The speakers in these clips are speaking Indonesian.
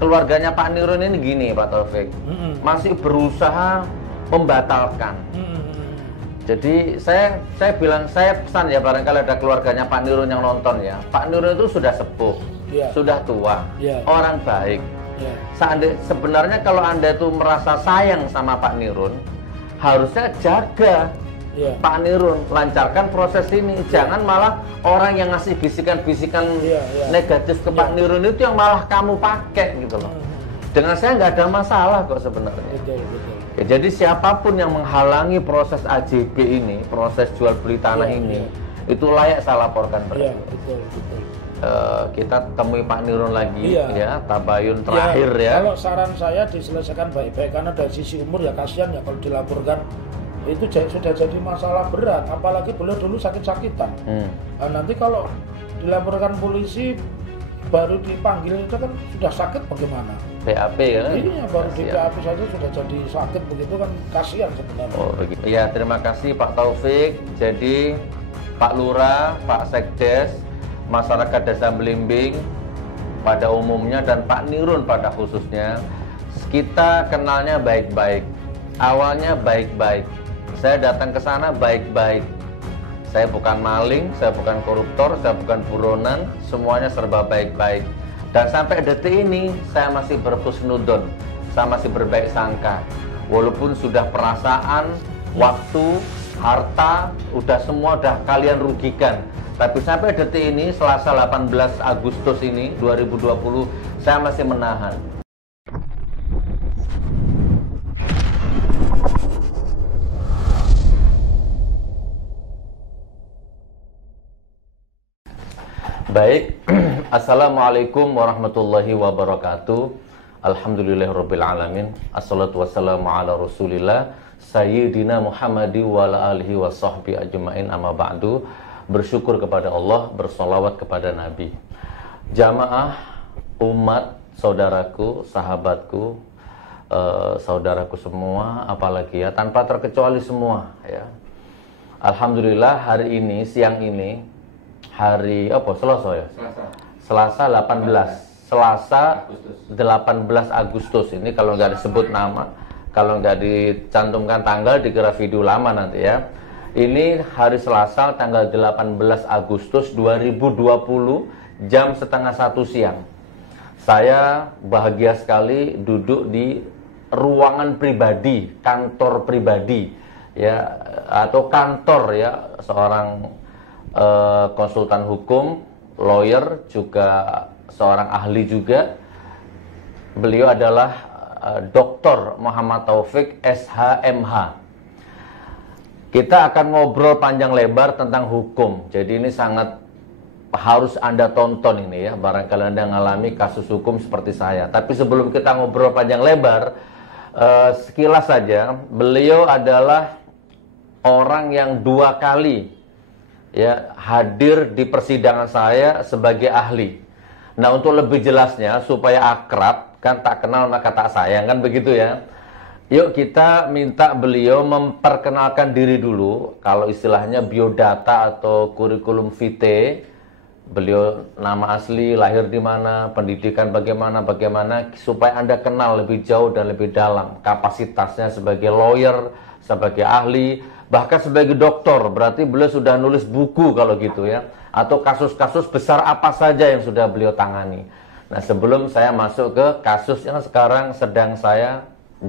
keluarganya Pak Nirun ini gini Pak Taufik, masih berusaha membatalkan. Jadi saya bilang, saya pesan ya, barangkali ada keluarganya Pak Nirun yang nonton ya, Pak Nirun itu sudah sepuh, sudah tua, orang baik. Sebenarnya kalau Anda itu merasa sayang sama Pak Nirun, harusnya jaga Pak Nirun, lancarkan proses ini. Jangan malah orang yang ngasih bisikan-bisikan negatif ke Pak Nirun itu yang malah kamu pakai gitu loh. Dengan saya nggak ada masalah kok sebenarnya. Ya, jadi siapapun yang menghalangi proses AJB ini, proses jual beli tanah ini, itu layak saya laporkan berarti. Kita temui Pak Nirun lagi ya, tabayun terakhir ya. Kalau saran saya diselesaikan baik-baik, karena dari sisi umur ya kasihan ya kalau dilaporkan itu sudah jadi masalah berat, apalagi beliau dulu sakit-sakitan. Nah, nanti kalau dilaporkan polisi baru dipanggil itu kan sudah sakit bagaimana? BAP kan? Iya, baru di BAP saja sudah jadi sakit begitu kan, kasihan sebenarnya. Oh begitu. Ya, terima kasih Pak Taufik. Jadi Pak Lurah, Pak Sekdes, masyarakat Desa Belimbing pada umumnya dan Pak Nirun pada khususnya, kita kenalnya baik-baik. Awalnya baik-baik. Saya datang ke sana baik-baik. Saya bukan maling, saya bukan koruptor, saya bukan buronan, semuanya serba baik-baik. Dan sampai detik ini saya masih berhusnudon, saya masih berbaik sangka. Walaupun sudah perasaan, waktu, harta, semua udah kalian rugikan. Tapi sampai detik ini, Selasa 18 Agustus ini 2020, saya masih menahan. Baik, Assalamualaikum warahmatullahi wabarakatuh. Alhamdulillahirabbil alamin. Assalatu wassalamu ala Rasulillah Sayyidina Muhammadi wa ala alihi wa sahbihi ajmain, amma ba'du. Bersyukur kepada Allah, bersolawat kepada Nabi. Jamaah, umat, saudaraku, sahabatku, saudaraku semua, apalagi ya, tanpa terkecuali semua ya. Alhamdulillah hari ini, siang ini, hari Selasa ya? Selasa 18. Selasa 18 Agustus ini, kalau nggak disebut nama, kalau nggak dicantumkan tanggal, dikira video lama nanti ya. Ini hari Selasa tanggal 18 Agustus 2020 jam 12:30 siang. Saya bahagia sekali duduk di ruangan pribadi, kantor pribadi ya, atau kantor ya, seorang konsultan hukum, lawyer, juga seorang ahli juga. Beliau adalah Dr. Muhammad Taufik SHMH. Kita akan ngobrol panjang lebar tentang hukum. Jadi ini sangat harus Anda tonton ini ya, barangkali Anda mengalami kasus hukum seperti saya. Tapi sebelum kita ngobrol panjang lebar, sekilas saja, beliau adalah orang yang 2 kali ya hadir di persidangan saya sebagai ahli. Nah, untuk lebih jelasnya supaya akrab, kan tak kenal maka tak sayang, kan begitu ya. Yuk kita minta beliau memperkenalkan diri dulu. Kalau istilahnya biodata atau kurikulum vitae, beliau nama asli, lahir di mana, pendidikan bagaimana, supaya Anda kenal lebih jauh dan lebih dalam kapasitasnya sebagai lawyer, sebagai ahli, bahkan sebagai dokter. Berarti beliau sudah nulis buku kalau gitu ya, atau kasus-kasus besar apa saja yang sudah beliau tangani. Nah, sebelum saya masuk ke kasus yang sekarang sedang saya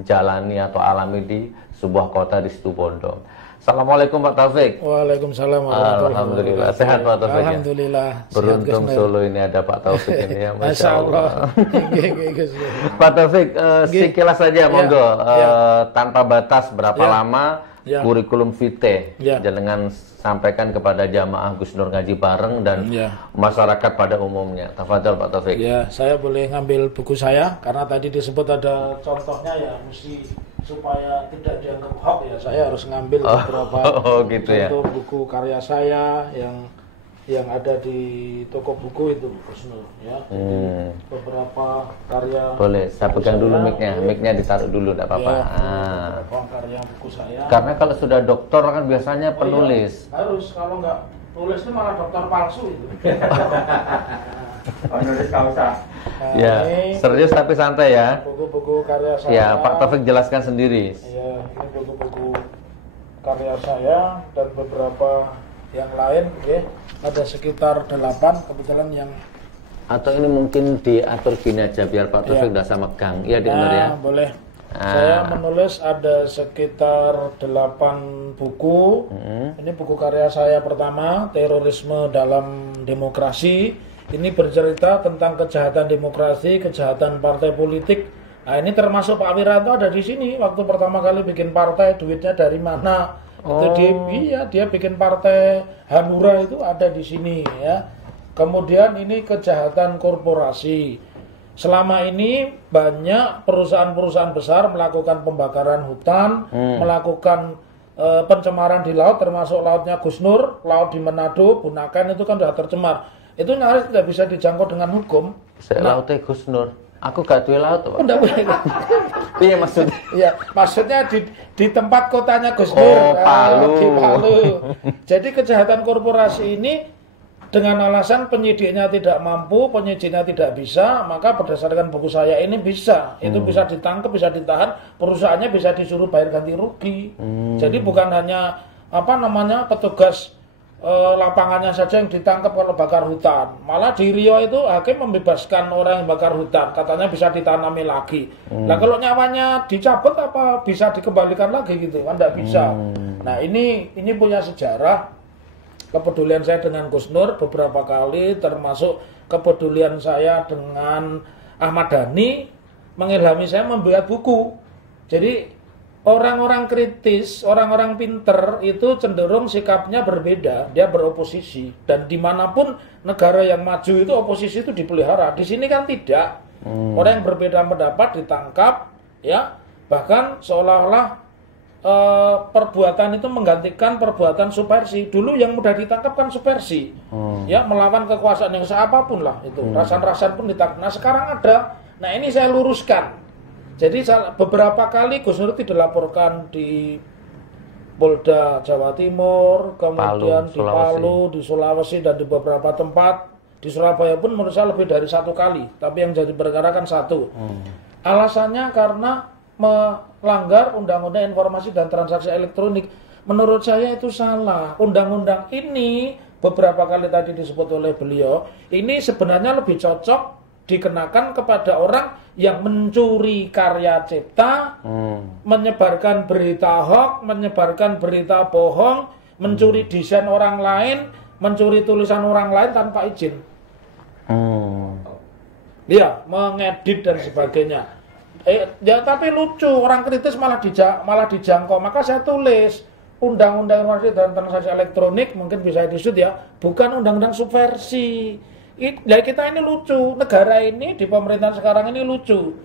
jalani atau alami di sebuah kota di Situbondo. Assalamualaikum Pak Taufik. Waalaikumsalam. Alhamdulillah. Sehat Pak Taufik. Alhamdulillah. Beruntung Solo ini ada Pak Taufik ini ya. Masya Allah. Pak Taufik, sekilas saja monggo, tanpa batas berapa lama kurikulum vitae dengan sampaikan kepada jamaah Gus Nur Ngaji Bareng dan masyarakat pada umumnya. Tafadhol Pak Taufik. Ya, saya boleh ngambil buku saya karena tadi disebut ada contohnya ya, mesti supaya tidak dianggap hoax ya, saya harus ngambil beberapa gitu contoh buku karya saya yang ada di toko buku itu Gus Nur ya. Jadi beberapa karya. Boleh, saya pegang dulu mic-nya ditaruh dulu, enggak apa-apa. Beberapa karya buku saya. Karena kalau sudah doktor kan biasanya penulis. Harus, kalau nggak tulis itu malah dokter palsu itu. Oh, nulis nggak usah. Nah, Ya, ini serius tapi santai ya. buku-buku karya saya. Ya, Pak Taufik jelaskan sendiri. Iya, ini buku-buku karya saya dan beberapa yang lain, oke. Ada sekitar 8 kebetulan yang Atau ini mungkin diatur gini aja biar Pak Taufik nggak sama gang. Iya, dengar ya. boleh. Saya menulis ada sekitar 8 buku. Ini buku karya saya pertama, Terorisme dalam Demokrasi. Ini bercerita tentang kejahatan demokrasi, kejahatan partai politik. Nah, ini termasuk Pak Wiranto ada di sini. Waktu pertama kali bikin partai, duitnya dari mana? Itu dia bikin partai Hanura itu ada di sini ya. Kemudian ini kejahatan korporasi. Selama ini banyak perusahaan-perusahaan besar melakukan pembakaran hutan, melakukan pencemaran di laut, termasuk lautnya Gus Nur, laut di Manado, Bunaken itu kan sudah tercemar. Itu nyaris tidak bisa dijangkau dengan hukum. Lautnya Gus Nur. Aku gak duwe laut, Pak. Enggak boleh. Iya maksudnya. Iya, maksudnya di tempat kotanya Gus Nur, Palu. di Palu. Jadi kejahatan korporasi ini dengan alasan penyidiknya tidak mampu, penyidiknya tidak bisa, maka berdasarkan buku saya ini bisa. Itu bisa ditangkap, bisa ditahan, perusahaannya bisa disuruh bayar ganti rugi. Jadi bukan hanya petugas lapangannya saja yang ditangkap kalau bakar hutan. Malah di Riau itu hakim membebaskan orang yang bakar hutan, katanya bisa ditanami lagi. Nah kalau nyawanya dicabut apa bisa dikembalikan lagi gitu kan tidak bisa. Nah ini punya sejarah. Kepedulian saya dengan Gus Nur beberapa kali, termasuk kepedulian saya dengan Ahmad Dhani mengilhami saya membuat buku. Jadi orang-orang kritis, orang-orang pinter itu cenderung sikapnya berbeda, dia beroposisi. Dan dimanapun negara yang maju itu oposisi itu dipelihara. Di sini kan tidak. Orang yang berbeda pendapat ditangkap, ya bahkan seolah-olah perbuatan itu menggantikan perbuatan subversi. Dulu yang mudah ditangkap kan subversi, ya melawan kekuasaan yang seapapun lah itu. Rasan-rasan pun ditangkap. Nah sekarang ada. Nah ini saya luruskan. Jadi beberapa kali Gus Nur dilaporkan di Polda Jawa Timur, kemudian di Palu, di Sulawesi dan di beberapa tempat. Di Surabaya pun menurut saya lebih dari 1 kali. Tapi yang jadi perkara kan 1. Alasannya karena melanggar Undang-Undang Informasi dan Transaksi Elektronik. Menurut saya itu salah. Undang-undang ini beberapa kali tadi disebut oleh beliau, ini sebenarnya lebih cocok dikenakan kepada orang yang mencuri karya cipta, menyebarkan berita hoax, menyebarkan berita bohong, mencuri desain orang lain, mencuri tulisan orang lain tanpa izin. Ya, mengedit dan sebagainya. Ya tapi lucu, orang kritis malah dijangkau. Maka saya tulis Undang-Undang Informasi dan Transaksi Elektronik, mungkin bisa disebut ya, bukan undang-undang subversi. Nah, kita ini lucu, negara ini di pemerintahan sekarang ini lucu.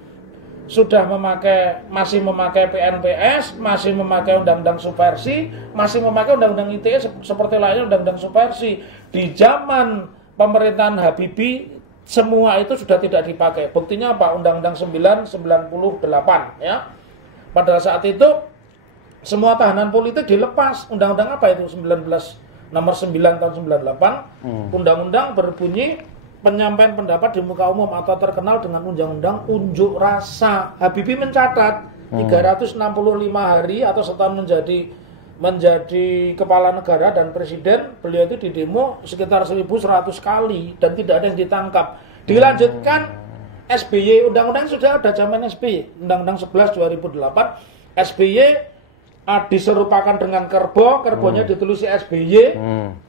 Masih memakai PNPS, masih memakai undang-undang subversi, masih memakai undang-undang ITE seperti lainnya undang-undang subversi. Di zaman pemerintahan Habibie semua itu sudah tidak dipakai. Buktinya apa? Undang-Undang 998 ya. Pada saat itu semua tahanan politik dilepas. Undang-undang apa itu? Nomor 9 tahun 98. Undang-undang berbunyi penyampaian pendapat di muka umum atau terkenal dengan undang-undang unjuk rasa. Habibie mencatat 365 hari atau setahun menjadi kepala negara dan presiden, beliau itu didemo sekitar 1.100 kali dan tidak ada yang ditangkap. Dilanjutkan SBY, undang-undang sudah ada zaman SBY, Undang-Undang 11 2008, SBY diserupakan dengan kerbonya ditulis SBY,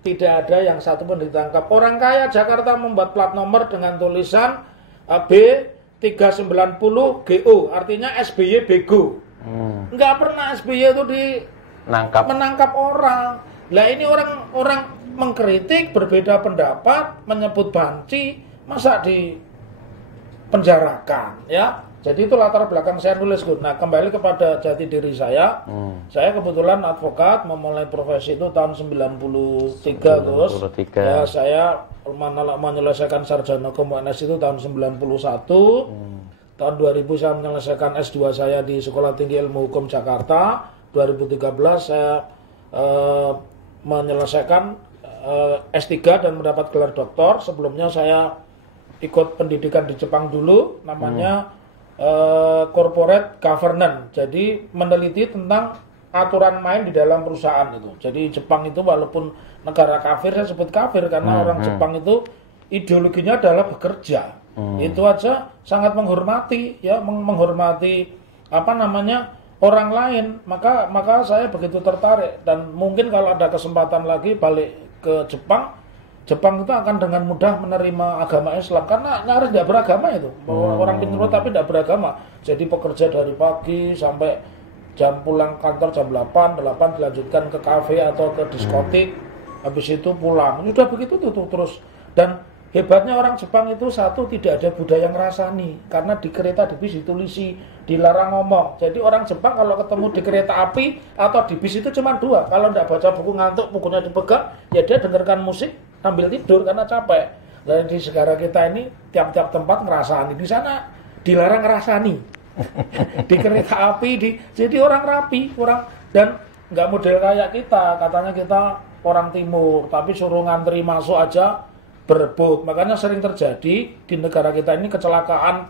tidak ada yang satu pun ditangkap. Orang kaya Jakarta membuat plat nomor dengan tulisan B390 GO, artinya SBY bego. Enggak pernah SBY itu menangkap orang. Lah ini orang mengkritik, berbeda pendapat, menyebut banci, masa di penjarakan ya. Jadi itu latar belakang saya nulis, Gus. Nah, kembali kepada jati diri saya. Saya kebetulan advokat, memulai profesi itu tahun 93, Gus. Ya, saya menyelesaikan sarjana hukum UNS itu tahun 91. Tahun 2000 saya menyelesaikan S2 saya di Sekolah Tinggi Ilmu Hukum Jakarta. 2013 saya menyelesaikan S3 dan mendapat gelar doktor. Sebelumnya saya ikut pendidikan di Jepang dulu, namanya corporate governance. Jadi meneliti tentang aturan main di dalam perusahaan itu. Jadi Jepang itu walaupun negara kafir, saya sebut kafir karena orang Jepang itu ideologinya adalah bekerja. Itu aja sangat menghormati, ya, menghormati orang lain. Maka saya begitu tertarik, dan mungkin kalau ada kesempatan lagi balik ke Jepang itu akan dengan mudah menerima agama Islam karena nyaris tidak beragama itu. Orang pintar tapi tidak beragama. Jadi pekerja dari pagi sampai jam pulang kantor jam 8 dilanjutkan ke kafe atau ke diskotik. Habis itu pulang. Sudah begitu tuh terus. Dan hebatnya orang Jepang itu satu, tidak ada budaya ngerasani, karena di kereta di bis ditulisi dilarang ngomong. Jadi orang Jepang kalau ketemu di kereta api atau di bis itu cuma dua, kalau tidak baca buku ngantuk, bukunya dipegang, ya dia dengarkan musik sambil tidur karena capek. Dan di negara kita ini tiap-tiap tempat ngerasani, di sana dilarang ngerasani. Di kereta api jadi orang rapi, dan nggak model kayak kita, katanya kita orang timur, tapi suruh ngantri masuk aja berebut. Makanya sering terjadi di negara kita ini kecelakaan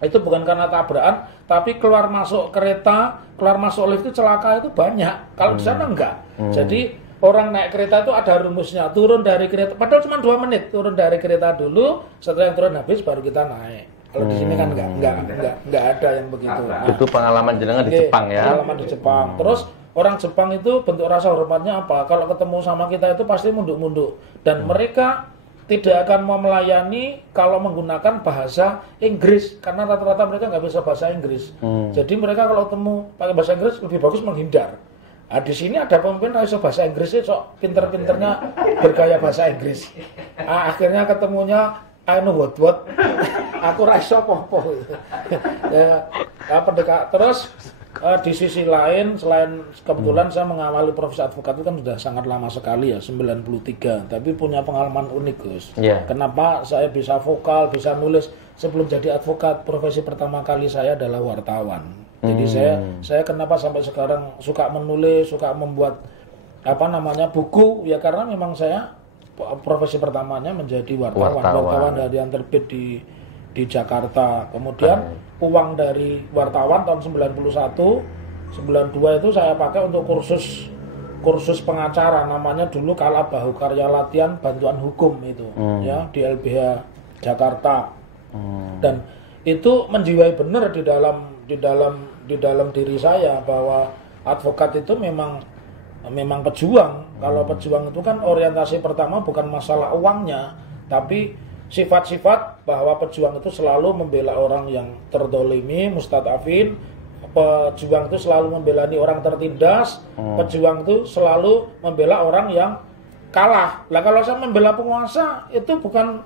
itu bukan karena tabrakan, tapi keluar masuk kereta, keluar masuk lift itu celaka itu banyak. Kalau di sana enggak. Jadi orang naik kereta itu ada rumusnya, turun dari kereta, padahal cuma 2 menit, turun dari kereta dulu, setelah yang turun habis baru kita naik. Kalau di sini kan enggak ada yang begitu. Nah, itu pengalaman jenengan di Jepang ya. Pengalaman di Jepang. Terus orang Jepang itu bentuk rasa hormatnya apa? Kalau ketemu sama kita itu pasti munduk-munduk, dan mereka tidak akan mau melayani kalau menggunakan bahasa Inggris, karena rata-rata mereka nggak bisa bahasa Inggris. Jadi mereka kalau ketemu pakai bahasa Inggris lebih bagus menghindar. Nah, di sini ada pemimpin yang bisa bahasa Inggris itu sok pinter-pinternya bergaya bahasa Inggris. Nah, akhirnya ketemunya I know what aku rasa apa-apa. Ya, pendekat. Terus di sisi lain, selain kebetulan saya mengawali profesi advokat itu kan sudah sangat lama sekali ya, 93, tapi punya pengalaman unik, Gus. Kenapa saya bisa vokal, bisa nulis? Sebelum jadi advokat, profesi pertama kali saya adalah wartawan. Jadi saya kenapa sampai sekarang suka menulis, suka membuat buku, ya karena memang saya profesi pertamanya menjadi wartawan dari yang terbit di Jakarta. Kemudian uang dari wartawan tahun 91, 92 itu saya pakai untuk kursus pengacara, namanya dulu Kalabahu, Karya Latihan Bantuan Hukum itu, ya, di LBH Jakarta. Dan itu menjiwai benar di dalam diri saya bahwa advokat itu memang pejuang. Kalau pejuang itu kan orientasi pertama bukan masalah uangnya, tapi sifat-sifat bahwa pejuang itu selalu membela orang yang terdolimi, mustadafin. Pejuang itu selalu membela orang tertindas. Pejuang itu selalu membela orang yang kalah. Lah kalau saya membela penguasa itu bukan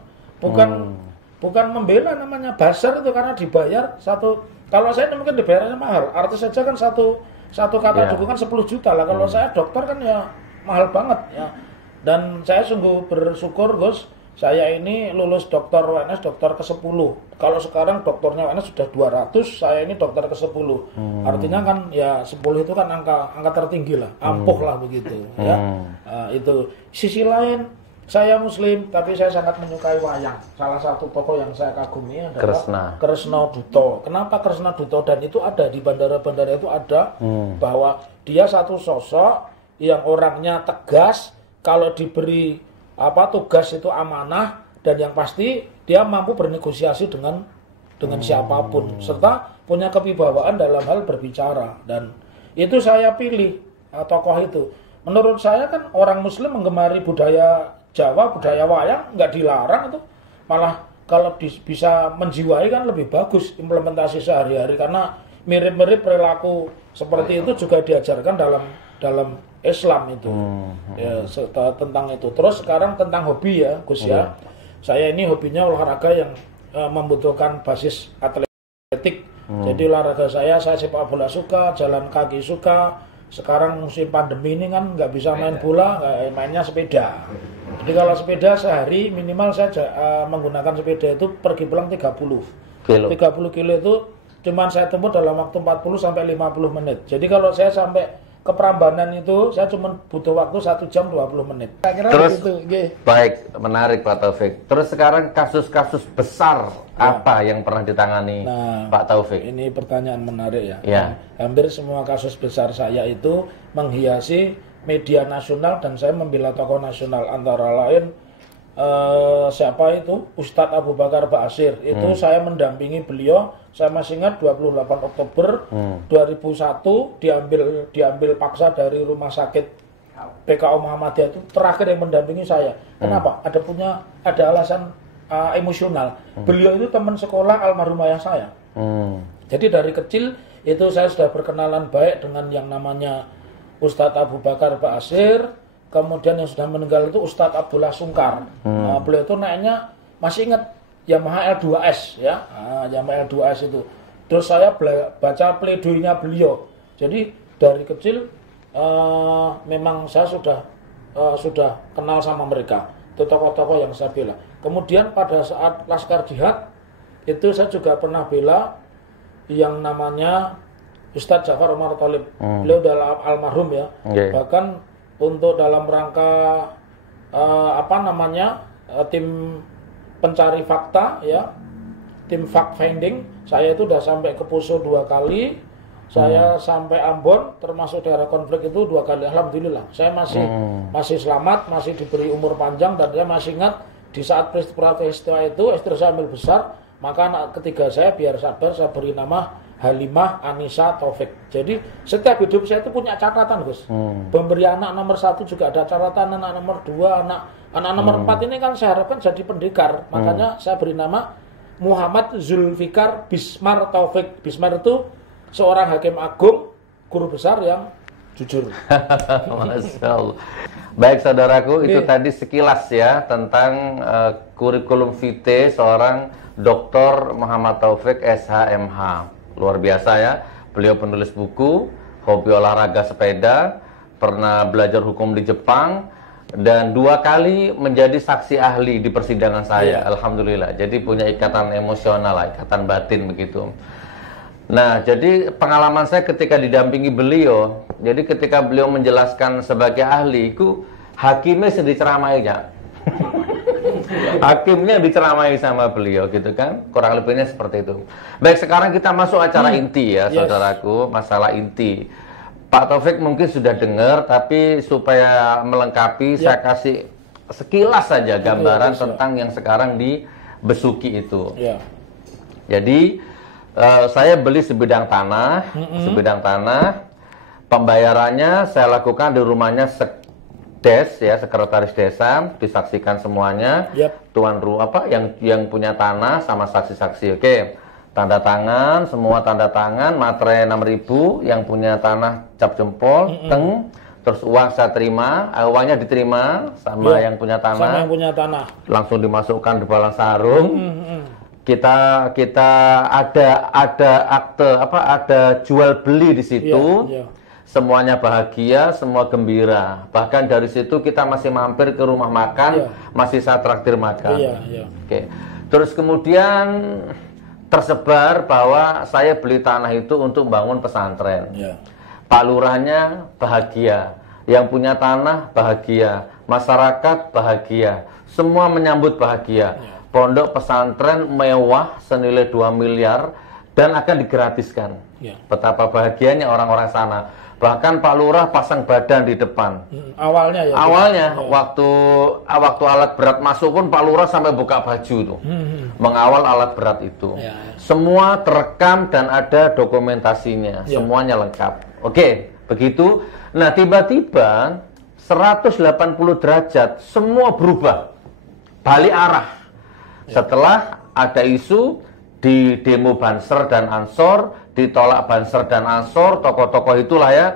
membela, namanya basar itu, karena dibayar satu. Kalau saya mungkin dibayarnya mahal. Artis saja kan satu kata dukungan 10 juta lah. Kalau saya dokter kan ya mahal banget ya. Dan saya sungguh bersyukur, Gus. Saya ini lulus dokter UNS, dokter ke-10. Kalau sekarang dokternya UNS sudah 200, saya ini dokter ke-10. Artinya kan ya 10 itu kan angka tertinggi lah, ampuh lah begitu ya. Itu sisi lain, saya Muslim tapi saya sangat menyukai wayang. Salah satu tokoh yang saya kagumi adalah Kresna Duto. Kenapa Kresna Duto? Dan itu ada di bandara-bandara itu ada, bahwa dia satu sosok yang orangnya tegas, kalau diberi tugas itu amanah, dan yang pasti dia mampu bernegosiasi dengan siapapun, serta punya kewibawaan dalam hal berbicara. Dan itu saya pilih tokoh itu. Menurut saya kan orang Muslim menggemari budaya Jawa, budaya wayang nggak dilarang itu, malah kalau bisa menjiwai kan lebih bagus implementasi sehari-hari, karena mirip-mirip perilaku seperti itu juga diajarkan dalam Islam itu. Ya, tentang itu. Terus sekarang tentang hobi ya, Gus ya. Saya ini hobinya olahraga yang membutuhkan basis atletik. Jadi olahraga saya sepak bola suka, jalan kaki suka. Sekarang musim pandemi ini kan nggak bisa main bola, mainnya sepeda. Jadi kalau sepeda sehari minimal saya menggunakan sepeda itu pergi pulang 30 kilo itu cuman saya tempuh dalam waktu 40 sampai 50 menit. Jadi kalau saya sampai ke Prambanan itu saya cuma butuh waktu 1 jam 20 menit. Kira-kira Terus begitu. baik, menarik Pak Taufik. Terus sekarang kasus-kasus besar apa yang pernah ditangani Pak Taufik? Ini pertanyaan menarik ya. Ya. Hampir semua kasus besar saya itu menghiasi media nasional dan saya membela tokoh nasional, antara lain siapa itu Ustadz Abu Bakar Ba'asyir. Itu saya mendampingi beliau, saya masih ingat 28 Oktober 2001 diambil paksa dari rumah sakit PKO Muhammadiyah. Itu terakhir yang mendampingi saya. Kenapa? Ada alasan emosional. Beliau itu teman sekolah almarhum ayah saya. Jadi dari kecil itu saya sudah berkenalan baik dengan yang namanya Ustadz Abu Bakar Ba'asyir. Kemudian yang sudah meninggal itu Ustadz Abdullah Sungkar. Beliau itu naiknya masih ingat Yamaha L2S ya. Yamaha L2S itu. Terus saya baca pledoinya beliau. Jadi dari kecil memang saya sudah kenal sama mereka. Itu tokoh-tokoh yang saya bela. Kemudian pada saat Laskar Jihad itu saya juga pernah bela yang namanya Ustadz Ja'far Umar Thalib. Beliau adalah almarhum ya. Bahkan untuk dalam rangka tim pencari fakta ya, tim fact finding, saya itu udah sampai ke Poso 2 kali, saya sampai Ambon termasuk daerah konflik itu 2 kali. Alhamdulillah saya masih selamat, masih diberi umur panjang, dan saya masih ingat di saat peristiwa itu istri saya hamil besar, maka anak ketiga saya biar sabar saya beri nama Halimah Anissa Taufik. Jadi setiap hidup saya itu punya catatan, Gus. Pemberi anak nomor 1 juga ada catatan, anak nomor 2, anak nomor 4 ini kan saya harapkan jadi pendekar. Makanya saya beri nama Muhammad Zulfikar Bismar Taufik. Bismar itu seorang hakim agung, guru besar yang jujur. Masya Allah. Baik saudaraku, itu tadi sekilas ya tentang kurikulum vitae seorang Dr. Muhammad Taufik SHMH. Luar biasa ya, beliau penulis buku, hobi olahraga sepeda, pernah belajar hukum di Jepang, dan 2 kali menjadi saksi ahli di persidangan saya. Alhamdulillah, jadi punya ikatan emosional, ikatan batin begitu. Nah, jadi pengalaman saya ketika didampingi beliau, jadi ketika beliau menjelaskan sebagai ahli, itu hakimnya sedih ceramahnya. Hakimnya diceramai sama beliau gitu kan, kurang lebihnya seperti itu. Baik, sekarang kita masuk acara inti ya saudaraku, masalah inti. Pak Taufik mungkin sudah dengar, tapi supaya melengkapi saya kasih sekilas saja gambaran tentang yang sekarang di Besuki itu. Jadi saya beli sebidang tanah, pembayarannya saya lakukan di rumahnya sekretaris desa, disaksikan semuanya. Tuan rumah yang punya tanah sama saksi-saksi. Oke. Tanda tangan, semua tanda tangan, materai 6.000, yang punya tanah cap jempol, terus uang saya terima, uangnya diterima sama yang punya tanah. Langsung dimasukkan di balang sarung. Kita ada akte ada jual beli di situ. Semuanya bahagia, semua gembira. Bahkan dari situ kita masih mampir ke rumah makan, masih saya traktir makan. Oke. Terus kemudian tersebar bahwa saya beli tanah itu untuk bangun pesantren. Pak Lurahnya bahagia, yang punya tanah bahagia, masyarakat bahagia, semua menyambut bahagia. Pondok pesantren mewah senilai 2 miliar dan akan digratiskan. Betapa bahagianya orang-orang sana. Bahkan Pak Lurah pasang badan di depan. Awalnya waktu alat berat masuk pun Pak Lurah sampai buka baju tuh, mengawal alat berat itu. Semua terekam dan ada dokumentasinya, semuanya lengkap. Oke, begitu. Nah, tiba-tiba 180 derajat semua berubah, balik arah. Setelah ada isu di demo Banser dan Ansor, ditolak Banser dan Ansor, tokoh-tokoh itulah ya,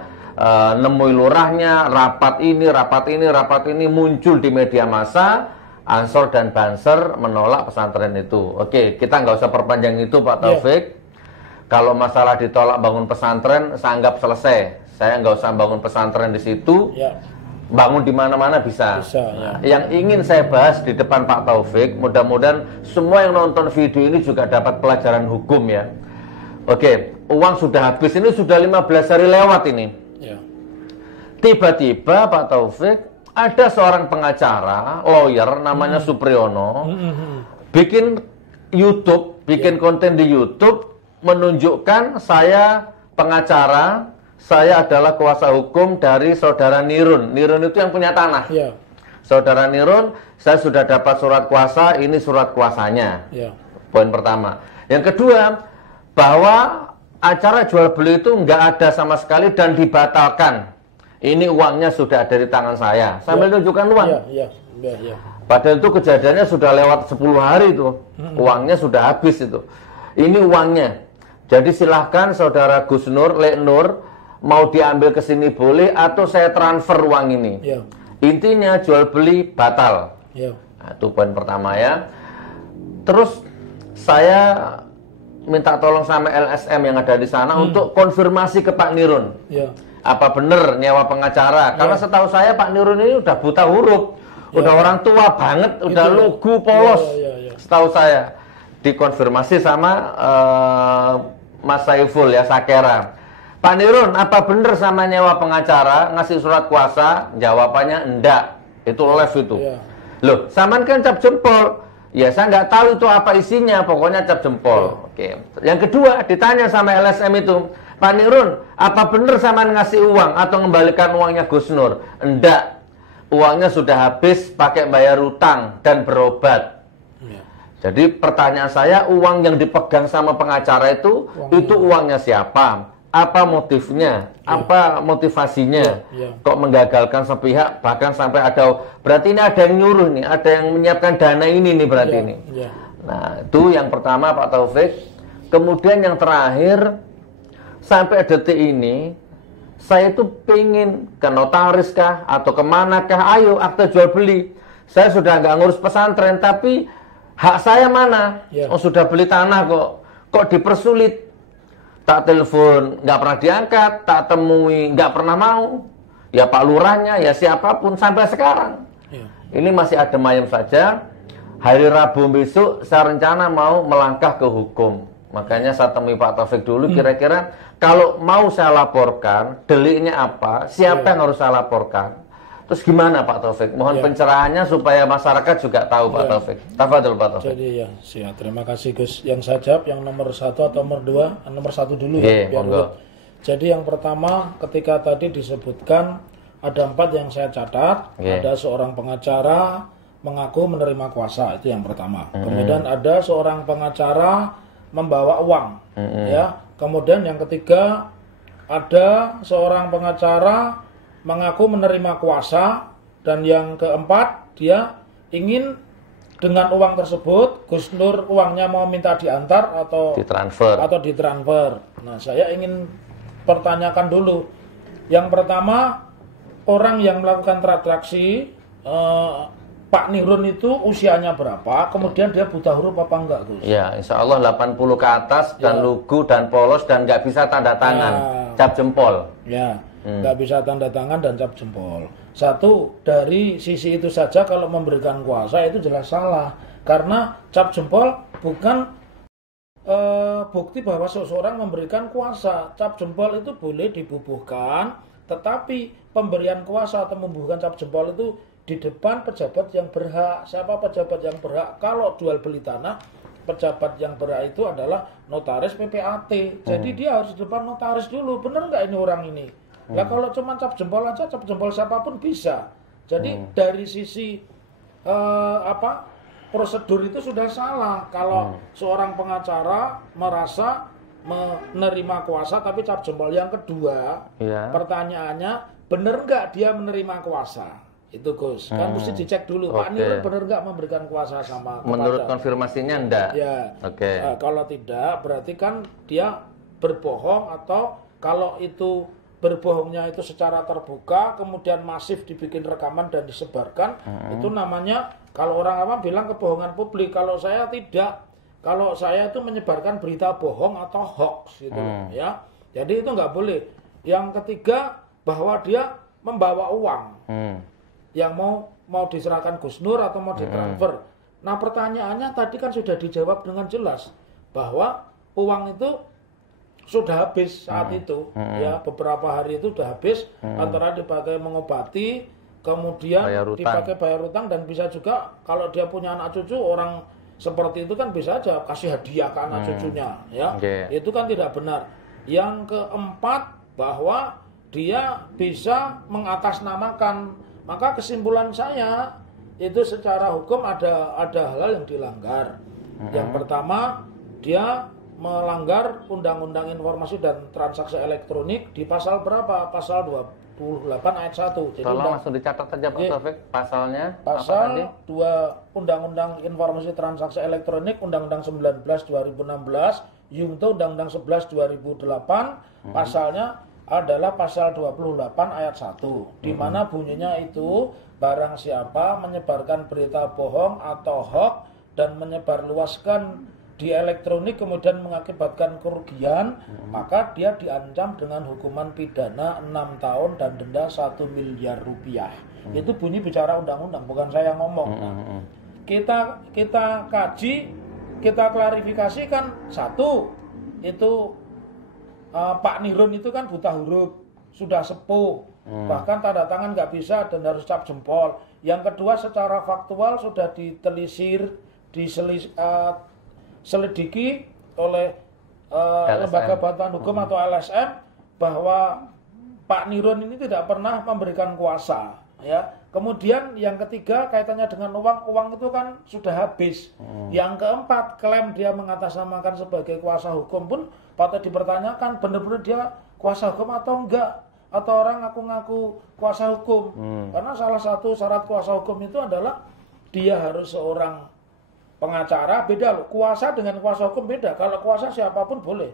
nemui lurahnya, rapat ini muncul di media massa. Ansor dan Banser menolak pesantren itu. Oke, kita nggak usah perpanjang itu Pak Taufik. Kalau masalah ditolak bangun pesantren, saya anggap selesai. Saya nggak usah bangun pesantren di situ. Bangun di mana-mana bisa. Yang ingin saya bahas di depan Pak Taufik, mudah-mudahan semua yang nonton video ini juga dapat pelajaran hukum ya. Oke, uang sudah habis, ini sudah 15 hari lewat ini. Tiba-tiba Pak Taufik, ada seorang pengacara, lawyer namanya Supriyono, bikin YouTube, bikin konten di YouTube, menunjukkan saya pengacara, saya adalah kuasa hukum dari saudara Nirun. Nirun itu yang punya tanah. Ya. Saudara Nirun, saya sudah dapat surat kuasa, ini surat kuasanya. Ya. Poin pertama. Yang kedua, bahwa acara jual beli itu nggak ada sama sekali dan dibatalkan. Ini uangnya sudah ada di tangan saya. Sambil tunjukkan uang. Iya. Padahal itu kejadiannya sudah lewat 10 hari itu. Uangnya sudah habis itu. Ini uangnya. Jadi silahkan saudara Gus Nur, Lek Nur, mau diambil ke sini boleh atau saya transfer uang ini. Ya. Intinya jual beli batal. Ya. Nah, itu poin pertama ya. Terus saya minta tolong sama LSM yang ada di sana untuk konfirmasi ke Pak Nirun. Ya. Apa benar nyewa pengacara? Karena setahu saya Pak Nirun ini udah buta huruf, udah orang tua banget, udah lugu polos. Setahu saya dikonfirmasi sama Mas Saiful ya, Sakera. Pak Nirun, apa benar sama nyewa pengacara ngasih surat kuasa? Jawabannya enggak. Itu live itu. Loh, saman kan cap jempol. Ya saya nggak tahu itu apa isinya, pokoknya cap jempol. Oke. Yang kedua ditanya sama LSM itu, Pak Nirun, apa benar sama ngasih uang atau mengembalikan uangnya Gus Nur? Enggak. Uangnya sudah habis pakai bayar utang dan berobat. Jadi pertanyaan saya, uang yang dipegang sama pengacara itu uangnya siapa? Apa motifnya? Apa motivasinya? Kok menggagalkan sepihak, bahkan sampai ada, berarti ini ada yang nyuruh nih, ada yang menyiapkan dana ini nih berarti ini. Nah, itu yang pertama Pak Taufik. Kemudian yang terakhir, sampai detik ini, saya itu pengen ke notaris kah, atau kemana kah, ayo akte jual beli. Saya sudah nggak ngurus pesantren, tapi hak saya mana? Oh sudah beli tanah kok dipersulit. Tak telepon, nggak pernah diangkat, tak temui, nggak pernah mau. Ya Pak Lurahnya, ya siapapun sampai sekarang. Ini masih adem ayem saja. Hari Rabu besok saya rencana mau melangkah ke hukum. Makanya saya temui Pak Taufik dulu, kira-kira kalau mau saya laporkan, deliknya apa, siapa yang harus saya laporkan. Terus gimana Pak Taufik? Mohon pencerahannya supaya masyarakat juga tahu Pak Taufik. Tafadhol Pak Taufik. Jadi ya, siap. Terima kasih Gus. Yang saya jawab yang nomor 1 atau nomor 2? Nomor 1 dulu ya. Jadi yang pertama, ketika tadi disebutkan ada 4 yang saya catat. Ada seorang pengacara mengaku menerima kuasa, itu yang pertama. Kemudian ada seorang pengacara membawa uang. Ya. Kemudian yang ketiga, ada seorang pengacara mengaku menerima kuasa, dan yang keempat dia ingin dengan uang tersebut Gus Nur uangnya mau minta diantar atau ditransfer. Nah, saya ingin pertanyakan dulu. Yang pertama, orang yang melakukan transaksi Pak Nirun itu usianya berapa? Kemudian dia buta huruf apa enggak, Gus? Ya, insya Allah 80 ke atas dan lugu dan polos dan nggak bisa tanda tangan, cap jempol. Ya. Nggak bisa tanda tangan dan cap jempol. Satu, dari sisi itu saja kalau memberikan kuasa itu jelas salah. Karena cap jempol bukan bukti bahwa seseorang memberikan kuasa. Cap jempol itu boleh dibubuhkan, tetapi pemberian kuasa atau membubuhkan cap jempol itu di depan pejabat yang berhak. Siapa pejabat yang berhak? Kalau jual beli tanah, pejabat yang berhak itu adalah notaris PPAT. Jadi dia harus di depan notaris dulu. Benar nggak ini orang ini? Nah kalau cuma cap jempol aja, cap jempol siapapun bisa. Jadi dari sisi prosedur itu sudah salah. Kalau seorang pengacara merasa menerima kuasa tapi cap jempol. Yang kedua, pertanyaannya, benar nggak dia menerima kuasa? Itu Gus, kan mesti dicek dulu. Pak Nirun benar nggak memberikan kuasa sama kepada? Menurut konfirmasinya enggak. Ya. Kalau tidak, berarti kan dia berbohong, atau kalau itu berbohongnya itu secara terbuka, kemudian masif dibikin rekaman dan disebarkan, itu namanya, kalau orang awam bilang kebohongan publik. Kalau saya tidak, kalau saya itu menyebarkan berita bohong atau hoax gitu ya. Jadi itu nggak boleh. Yang ketiga, bahwa dia membawa uang yang mau diserahkan Gus Nur atau mau ditransfer. Nah pertanyaannya tadi kan sudah dijawab dengan jelas bahwa uang itu sudah habis saat itu, ya beberapa hari itu sudah habis, antara dipakai mengobati, kemudian dipakai bayar utang, dan bisa juga kalau dia punya anak cucu, orang seperti itu kan bisa aja kasih hadiah ke anak cucunya, ya. Itu kan tidak benar. Yang keempat, bahwa dia bisa mengatasnamakan. Maka kesimpulan saya itu secara hukum ada hal yang dilanggar. Yang pertama, dia melanggar Undang-Undang Informasi dan Transaksi Elektronik di pasal berapa? Pasal 28 ayat 1. Jadi tolong langsung dicatat saja Pak Taufik, pasalnya. Pasal 2 Undang-Undang Informasi Transaksi Elektronik, Undang-Undang 19 2016, Yungto Undang-Undang 11 2008, pasalnya adalah pasal 28 ayat 1, di mana bunyinya itu barang siapa menyebarkan berita bohong atau hoax dan menyebarluaskan di elektronik kemudian mengakibatkan kerugian, maka dia diancam dengan hukuman pidana 6 tahun dan denda 1 miliar rupiah. Itu bunyi bicara undang-undang, bukan saya yang ngomong. Kita kaji, kita klarifikasi kan, satu, itu Pak Nirun itu kan buta huruf, sudah sepuh, bahkan tanda tangan nggak bisa dan harus cap jempol. Yang kedua, secara faktual sudah ditelisir, selidiki oleh lembaga bantuan hukum atau LSM, bahwa Pak Nirun ini tidak pernah memberikan kuasa, ya. Kemudian yang ketiga, kaitannya dengan uang itu kan sudah habis. Yang keempat, klaim dia mengatasnamakan sebagai kuasa hukum pun patut dipertanyakan, benar-benar dia kuasa hukum atau enggak, atau orang ngaku-ngaku kuasa hukum. Karena salah satu syarat kuasa hukum itu adalah dia harus seorang pengacara. Beda loh, kuasa dengan kuasa hukum beda. Kalau kuasa siapapun boleh.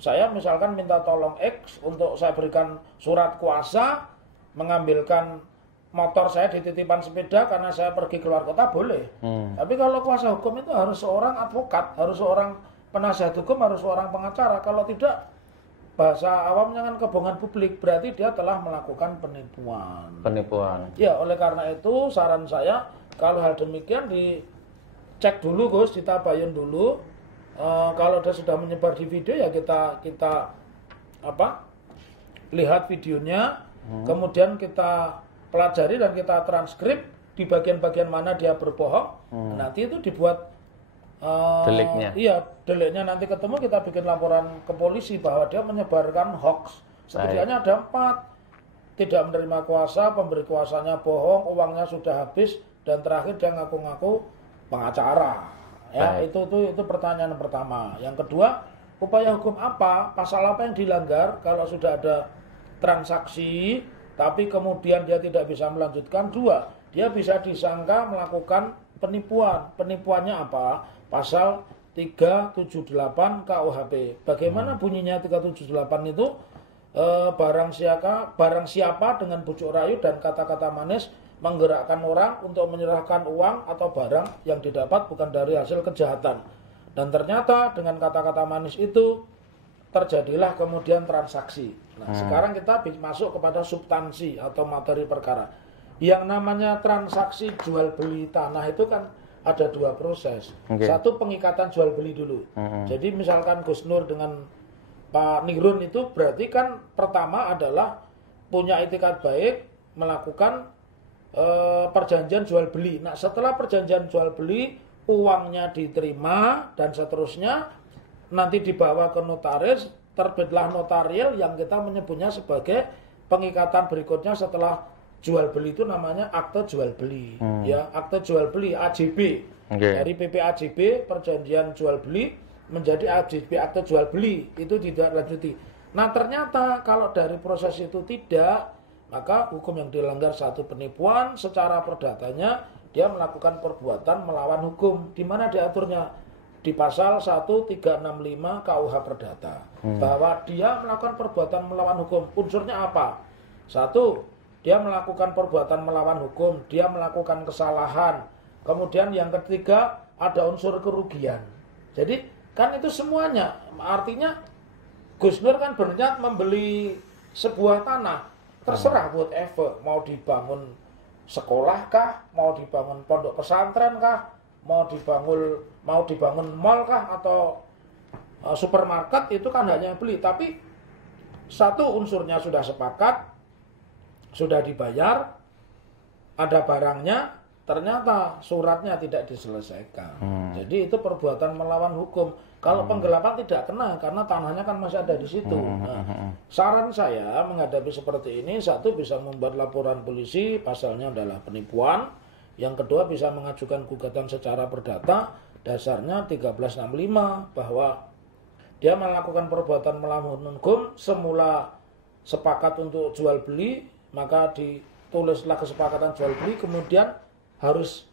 Saya misalkan minta tolong X untuk saya berikan surat kuasa, mengambilkan motor saya di titipan sepeda karena saya pergi keluar kota, boleh. Tapi kalau kuasa hukum itu harus seorang advokat, harus seorang penasihat hukum, harus seorang pengacara. Kalau tidak, bahasa awamnya kan kebohongan publik, berarti dia telah melakukan penipuan. Ya, oleh karena itu saran saya, kalau hal demikian dicek dulu Gus, ditabayun dulu. Kalau dia sudah menyebar di video, ya kita lihat videonya, kemudian kita pelajari dan kita transkrip di bagian-bagian mana dia berbohong. Nanti itu dibuat deliknya. Iya, deliknya nanti ketemu, kita bikin laporan ke polisi bahwa dia menyebarkan hoax. Setidaknya ada 4. Tidak menerima kuasa, pemberi kuasanya bohong, uangnya sudah habis, dan terakhir dia ngaku-ngaku pengacara. Ya, itu pertanyaan pertama. Yang kedua, upaya hukum apa? Pasal apa yang dilanggar kalau sudah ada transaksi tapi kemudian dia tidak bisa melanjutkan? 2, dia bisa disangka melakukan penipuan. Penipuannya apa? Pasal 378 KUHP. Bagaimana bunyinya 378 itu? Barang siapa dengan bujuk rayu dan kata-kata manis menggerakkan orang untuk menyerahkan uang atau barang yang didapat bukan dari hasil kejahatan. Dan ternyata dengan kata-kata manis itu terjadilah kemudian transaksi. Nah, sekarang kita masuk kepada substansi atau materi perkara. Yang namanya transaksi jual beli tanah itu kan ada 2 proses. Satu, pengikatan jual beli dulu. Jadi misalkan Gus Nur dengan Pak Nirun itu berarti kan pertama adalah punya itikat baik melakukan perjanjian jual beli. Nah, setelah perjanjian jual beli, uangnya diterima dan seterusnya, nanti dibawa ke notaris, terbitlah notarial yang kita menyebutnya sebagai pengikatan berikutnya setelah jual beli, itu namanya akte jual beli. Ya, akte jual beli AJB. Dari PPAJB, perjanjian jual beli, menjadi AJB, akte jual beli, itu tidak lanjuti. Nah, ternyata kalau dari proses itu tidak, maka hukum yang dilanggar satu penipuan, secara perdatanya dia melakukan perbuatan melawan hukum. Di mana diaturnya? Di pasal 1365 KUH Perdata. Bahwa dia melakukan perbuatan melawan hukum. Unsurnya apa? 1, dia melakukan perbuatan melawan hukum, dia melakukan kesalahan. Kemudian yang ketiga, ada unsur kerugian. Jadi kan itu semuanya. Artinya Gus Nur kan berniat membeli sebuah tanah. Terserah whatever, mau dibangun sekolah kah, mau dibangun pondok pesantren kah, mau dibangun mall kah, atau supermarket itu kan hanya beli, tapi satu unsurnya sudah sepakat, sudah dibayar, ada barangnya, ternyata suratnya tidak diselesaikan. Jadi itu perbuatan melawan hukum. Kalau penggelapan tidak kena karena tanahnya kan masih ada di situ. Nah, saran saya menghadapi seperti ini, satu bisa membuat laporan polisi, pasalnya adalah penipuan. Yang kedua bisa mengajukan gugatan secara perdata, dasarnya 1365 bahwa dia melakukan perbuatan melawan hukum, semula sepakat untuk jual beli, maka ditulislah kesepakatan jual beli, kemudian harus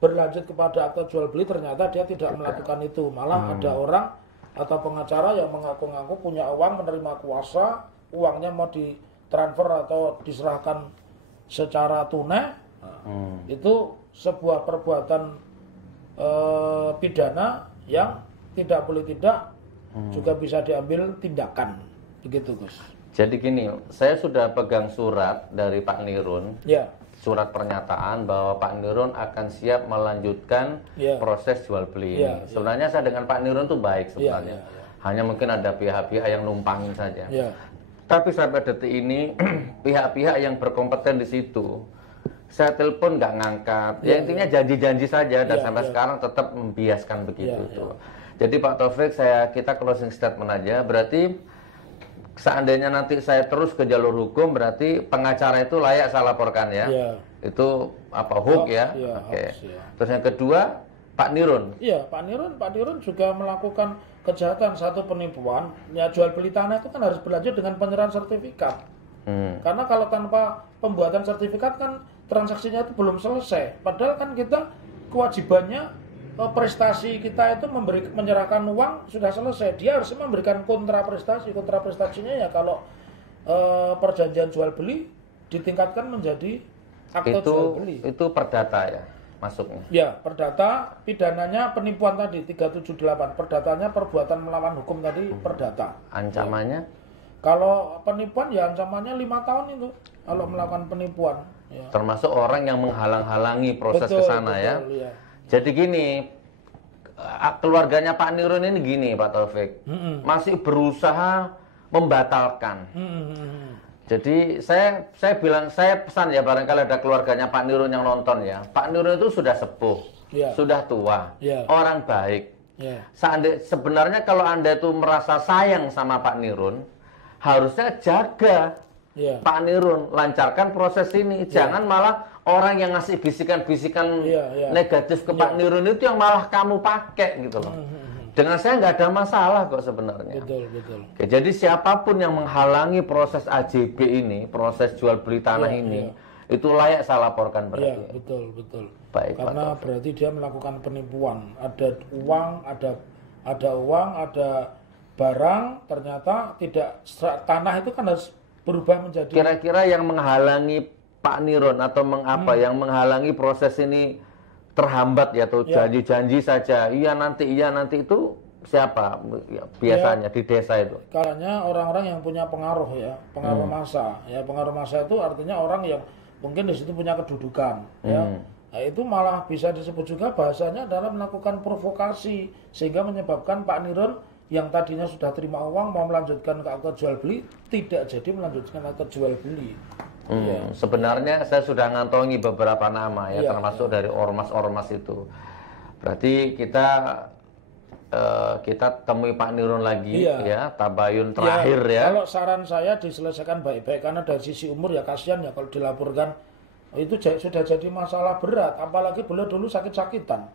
berlanjut kepada akte jual beli, ternyata dia tidak melakukan itu, malah ada orang atau pengacara yang mengaku-ngaku punya uang, menerima kuasa, uangnya mau ditransfer atau diserahkan secara tunai. Itu sebuah perbuatan pidana yang tidak boleh tidak juga bisa diambil tindakan, begitu Gus. Jadi gini, saya sudah pegang surat dari Pak Nirun, surat pernyataan bahwa Pak Nirun akan siap melanjutkan proses jual beli ini. Sebenarnya saya dengan Pak Nirun tuh baik sebenarnya. Hanya mungkin ada pihak-pihak yang numpangin saja. Tapi sampai detik ini pihak-pihak yang berkompeten di situ, saya telepon nggak ngangkat. Ya intinya janji-janji saja dan sampai sekarang tetap membiaskan begitu. Jadi Pak Taufik, kita closing statement aja. Berarti seandainya nanti saya terus ke jalur hukum, berarti pengacara itu layak saya laporkan ya. Itu apa hook ya? Oke. Terus yang kedua, Pak Nirun. Iya, Pak Nirun juga melakukan kejahatan, satu penipuan. Ya, jual beli tanah itu kan harus berlanjut dengan penyerahan sertifikat. Karena kalau tanpa pembuatan sertifikat kan transaksinya itu belum selesai. Padahal kan kita kewajibannya, prestasi kita itu menyerahkan uang sudah selesai. Dia harus memberikan kontraprestasi. Kontraprestasinya ya kalau perjanjian jual beli ditingkatkan menjadi akte jual beli. Itu perdata ya masuknya. Ya, perdata, pidananya penipuan tadi 378. Perdatanya perbuatan melawan hukum tadi perdata. Ancamannya? Kalau penipuan ya ancamannya 5 tahun itu kalau melakukan penipuan. Termasuk orang yang menghalang-halangi proses ke sana ya. Jadi gini, keluarganya Pak Nirun ini gini Pak Taufik, masih berusaha membatalkan. Jadi saya pesan ya, barangkali ada keluarganya Pak Nirun yang nonton ya. Pak Nirun itu sudah sepuh, sudah tua, orang baik. Sebenarnya kalau Anda itu merasa sayang sama Pak Nirun, harusnya jaga Pak Nirun, lancarkan proses ini. Jangan malah orang yang ngasih bisikan-bisikan negatif ke Pak Nirun itu yang malah kamu pakai gitu loh. Dengan saya nggak ada masalah kok sebenarnya. Betul. Oke, jadi siapapun yang menghalangi proses AJB ini, proses jual beli tanah ini, itu layak saya laporkan berarti. Betul. Baik, karena berarti dia melakukan penipuan. Ada uang, ada barang, ternyata tidak, tanah itu kan harus berubah menjadi. Kira-kira yang menghalangi Pak Nirun atau yang menghalangi proses ini terhambat ya, atau janji-janji saja, iya nanti itu siapa biasanya di desa itu? Karena orang-orang yang punya pengaruh ya, pengaruh massa ya. Pengaruh massa itu artinya orang yang mungkin di situ punya kedudukan ya. Nah, itu malah bisa disebut juga bahasanya adalah melakukan provokasi, sehingga menyebabkan Pak Nirun yang tadinya sudah terima uang mau melanjutkan ke akte jual beli, tidak jadi melanjutkan akte jual beli. Sebenarnya saya sudah ngantongi beberapa nama ya, termasuk dari ormas-ormas itu. Berarti kita temui Pak Nirun lagi ya, tabayun terakhir ya. Kalau saran saya diselesaikan baik-baik, karena dari sisi umur ya kasihan ya kalau dilaporkan itu sudah jadi masalah berat, apalagi beliau dulu sakit-sakitan.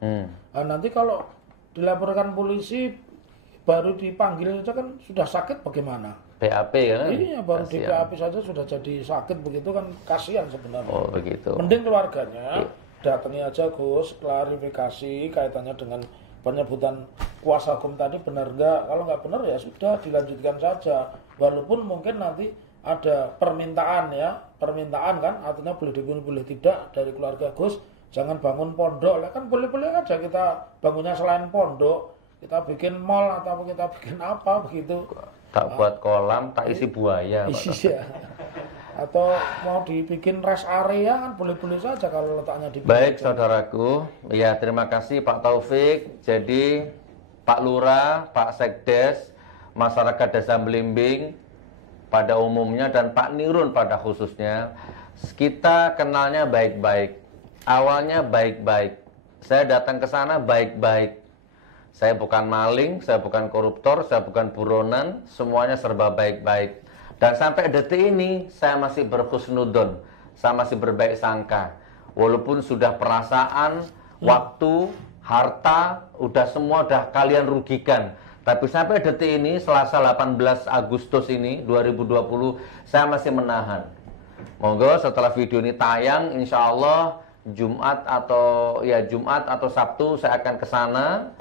Nah, nanti kalau dilaporkan polisi baru dipanggil saja kan sudah sakit, bagaimana? BAP kan? Iya, baru di BAP saja sudah jadi sakit begitu kan, kasihan sebenarnya. Oh begitu. Mending keluarganya datangi aja Gus, klarifikasi kaitannya dengan penyebutan kuasa hukum tadi benar enggak. Kalau nggak benar ya sudah dilanjutkan saja. Walaupun mungkin nanti ada permintaan kan, artinya boleh dibangun boleh tidak dari keluarga Gus, jangan bangun pondok lah kan, boleh-boleh aja kita bangunnya selain pondok, kita bikin mall atau kita bikin apa begitu. Tak buat kolam, tak isi buaya. Iya. Atau mau dibikin rest area kan boleh-boleh saja kalau letaknya di. Baik saudaraku, ya terima kasih Pak Taufik. Jadi Pak Lurah, Pak Sekdes, masyarakat Desa Belimbing pada umumnya dan Pak Nirun pada khususnya, kita kenalnya baik-baik. Awalnya baik-baik. Saya datang ke sana baik-baik. Saya bukan maling, saya bukan koruptor, saya bukan buronan, semuanya serba baik-baik. Dan sampai detik ini saya masih berhusnudon, saya masih berbaik sangka. Walaupun sudah perasaan, waktu, harta, semua udah kalian rugikan. Tapi sampai detik ini, Selasa 18 Agustus ini, 2020, saya masih menahan. Monggo setelah video ini tayang, insya Allah Jumat atau Sabtu saya akan ke sana.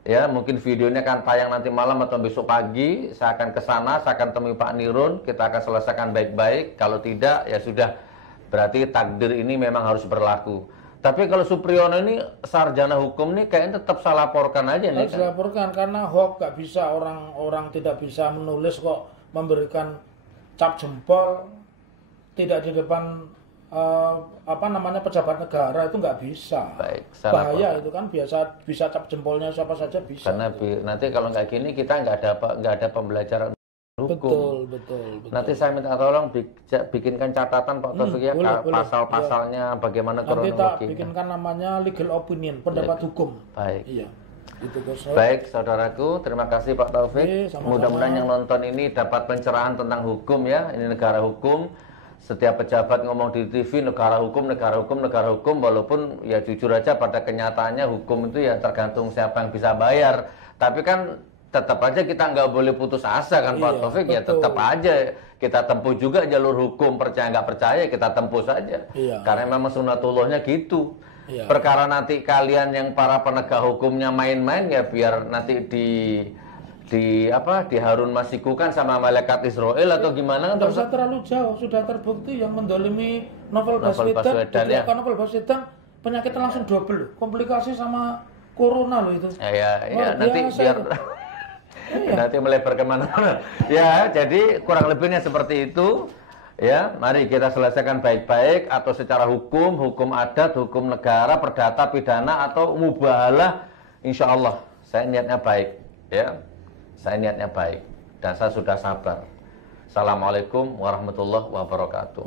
Ya, mungkin videonya akan tayang nanti malam atau besok pagi. Saya akan ke sana, saya akan temui Pak Nirun, kita akan selesaikan baik-baik. Kalau tidak, ya sudah, berarti takdir ini memang harus berlaku. Tapi kalau Supriyono ini sarjana hukum nih kayaknya tetap saya laporkan aja nih. Harus laporkan karena hoax gak bisa, orang tidak bisa menulis kok memberikan cap jempol tidak di depan pejabat negara, itu nggak bisa. Baik, bahaya laporkan. Itu kan biasa bisa cap jempolnya siapa saja bisa. Karena nanti kalau nggak gini kita nggak ada pembelajaran hukum. Betul. Nanti saya minta tolong bikinkan catatan Pak Taufik ya, pasal-pasalnya bagaimana kronologi. Nanti kita bikinkan namanya legal opinion, pendapat hukum. Baik. Iya. Itu baik saudaraku, terima kasih Pak Taufik. Mudah-mudahan yang nonton ini dapat pencerahan tentang hukum ya. Ini negara hukum. Setiap pejabat ngomong di TV negara hukum, walaupun ya jujur aja pada kenyataannya hukum itu ya tergantung siapa yang bisa bayar. Tapi kan tetap aja kita nggak boleh putus asa kan Pak Taufik, ya tetap aja kita tempuh juga jalur hukum, percaya nggak percaya kita tempuh saja. Karena memang sunatullahnya gitu. Perkara nanti kalian yang para penegak hukumnya main-main ya biar nanti Harun Masiku kan sama malaikat Israel atau gimana kan? Nggak usah terlalu jauh, sudah terbukti yang mendolimi Novel Baswedan ya. Novel Baswedan penyakitnya langsung double, komplikasi sama corona loh itu. Ya nanti biar nanti melebar kemana-mana. Ya, jadi kurang lebihnya seperti itu. Ya, mari kita selesaikan baik-baik atau secara hukum adat, hukum negara, perdata, pidana atau mubahalah. Insya Allah, saya niatnya baik. Ya, saya niatnya baik dan saya sudah sabar. Assalamualaikum warahmatullahi wabarakatuh.